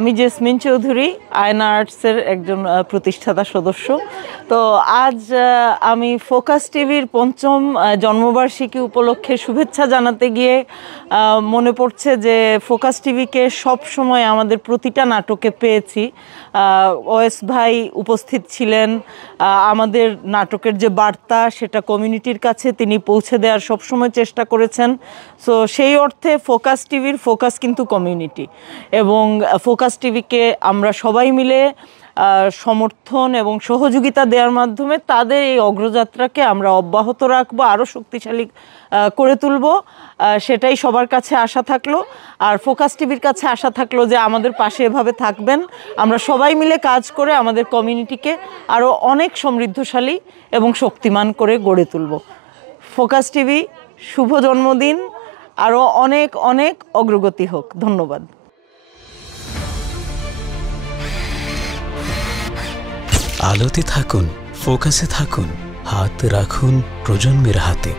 আমি জেসমিন চৌধুরী আয়না আর্টসের একজন প্রতিষ্ঠাতা সদস্য। তো আজ আমি ফোকাস টিভির পঞ্চম জন্মবার্ষিকী উপলক্ষে শুভেচ্ছা জানাতে গিয়ে মনে পড়ছে যে ফোকাস টিভিকে সব সময় আমাদের প্রতিটা নাটকে পেয়েছি। ওএস ভাই উপস্থিত ছিলেন, আমাদের নাটকের যে বার্তা সেটা কমিউনিটির কাছে তিনি পৌঁছে দেওয়ার সবসময় চেষ্টা করেছেন। সো সেই অর্থে ফোকাস টিভির ফোকাস কিন্তু কমিউনিটি, এবং ফোকাস টিভিকে আমরা সবাই মিলে সমর্থন এবং সহযোগিতা দেওয়ার মাধ্যমে তাদের এই অগ্রযাত্রাকে আমরা অব্যাহত রাখবো, আরও শক্তিশালী করে তুলব। সেটাই সবার কাছে আশা থাকলো। আর ফোকাস টিভির কাছে আশা থাকলো যে আমাদের পাশে এভাবে থাকবেন, আমরা সবাই মিলে কাজ করে আমাদের কমিউনিটিকে আরও অনেক সমৃদ্ধশালী এবং শক্তিমান করে গড়ে তুলব। ফোকাস টিভি শুভ জন্মদিন, আরও অনেক অনেক অগ্রগতি হোক। ধন্যবাদ। আলোতে থাকুন, ফোকাসে থাকুন, হাত রাখুন প্রজন্মের হাতে।